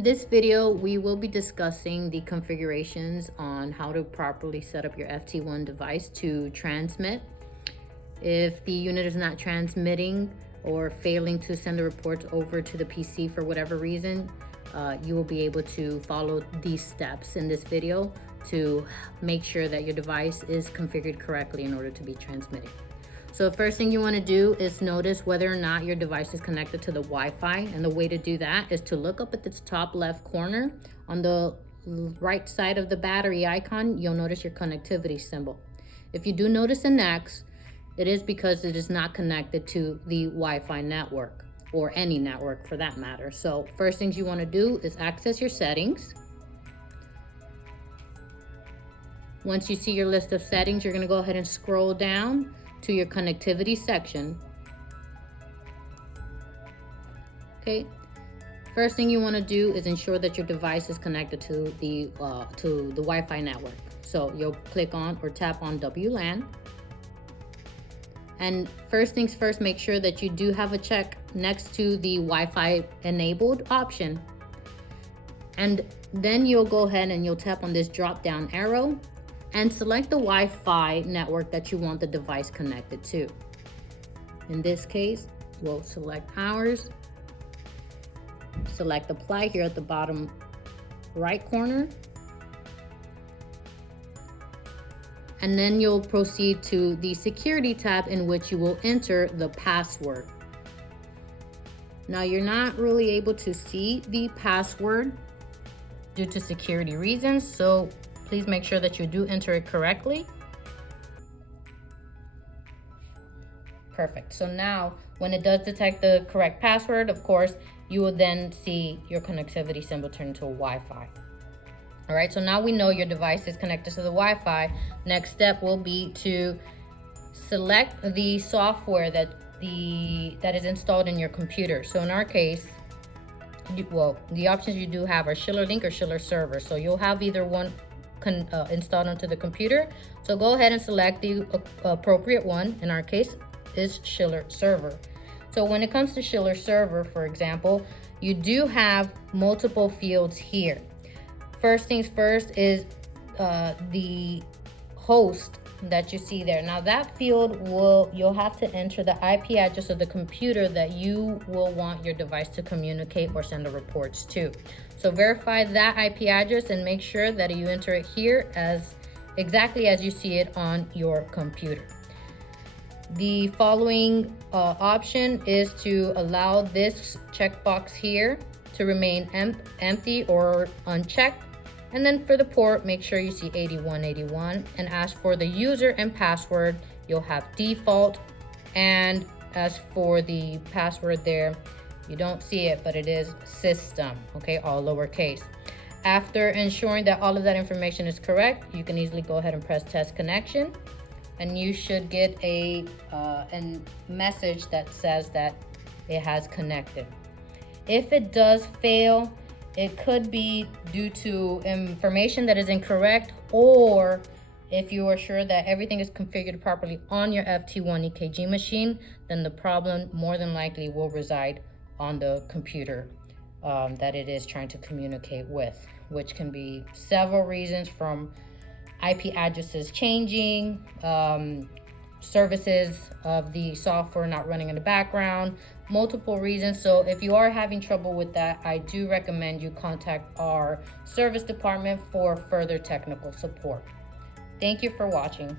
In this video, we will be discussing the configurations on how to properly set up your FT-1 device to transmit. If the unit is not transmitting or failing to send the reports over to the PC for whatever reason, you will be able to follow these steps in this video to make sure that your device is configured correctly in order to be transmitting. So the first thing you want to do is notice whether or not your device is connected to the Wi-Fi. And the way to do that is to look up at the top left corner. On the right side of the battery icon, you'll notice your connectivity symbol. If you do notice an X, it is because it is not connected to the Wi-Fi network, or any network for that matter. So first things you want to do is access your settings. Once you see your list of settings, you're going to go ahead and scroll down to your connectivity section. Okay, first thing you want to do is ensure that your device is connected to the Wi-Fi network. So you'll click on or tap on WLAN. And first things first, make sure that you do have a check next to the Wi-Fi enabled option. And then you'll go ahead and you'll tap on this drop down arrow and select the Wi-Fi network that you want the device connected to. In this case, we'll select ours. Select apply here at the bottom right corner. And then you'll proceed to the security tab, in which you will enter the password. Now you're not really able to see the password due to security reasons, so please make sure that you do enter it correctly. Perfect. So now when it does detect the correct password, of course, you will then see your connectivity symbol turn into a Wi-Fi. All right, so now we know your device is connected to the Wi-Fi. Next step will be to select the software that is installed in your computer. So in our case, the options you do have are Schiller Link or Schiller Server. So you'll have either one installed onto the computer. So go ahead and select the appropriate one. In our case is Schiller Server. So when it comes to Schiller Server, for example, you do have multiple fields here. First things first is the host that you see there. Now that field you'll have to enter the IP address of the computer that you will want your device to communicate or send the reports to. So verify that IP address and make sure that you enter it here as exactly as you see it on your computer. The following option is to allow this checkbox here to remain empty or unchecked. And then for the port, make sure you see 8181, and as for the user and password, you'll have default. And as for the password there, you don't see it, but it is system, okay, all lowercase. After ensuring that all of that information is correct, you can easily go ahead and press test connection, and you should get a message that says that it has connected. If it does fail, it could be due to information that is incorrect, or if you are sure that everything is configured properly on your FT-1 EKG machine, then the problem more than likely will reside on the computer that it is trying to communicate with, which can be several reasons, from IP addresses changing, services of the software not running in the background, multiple reasons. So if you are having trouble with that, I do recommend you contact our service department for further technical support. Thank you for watching.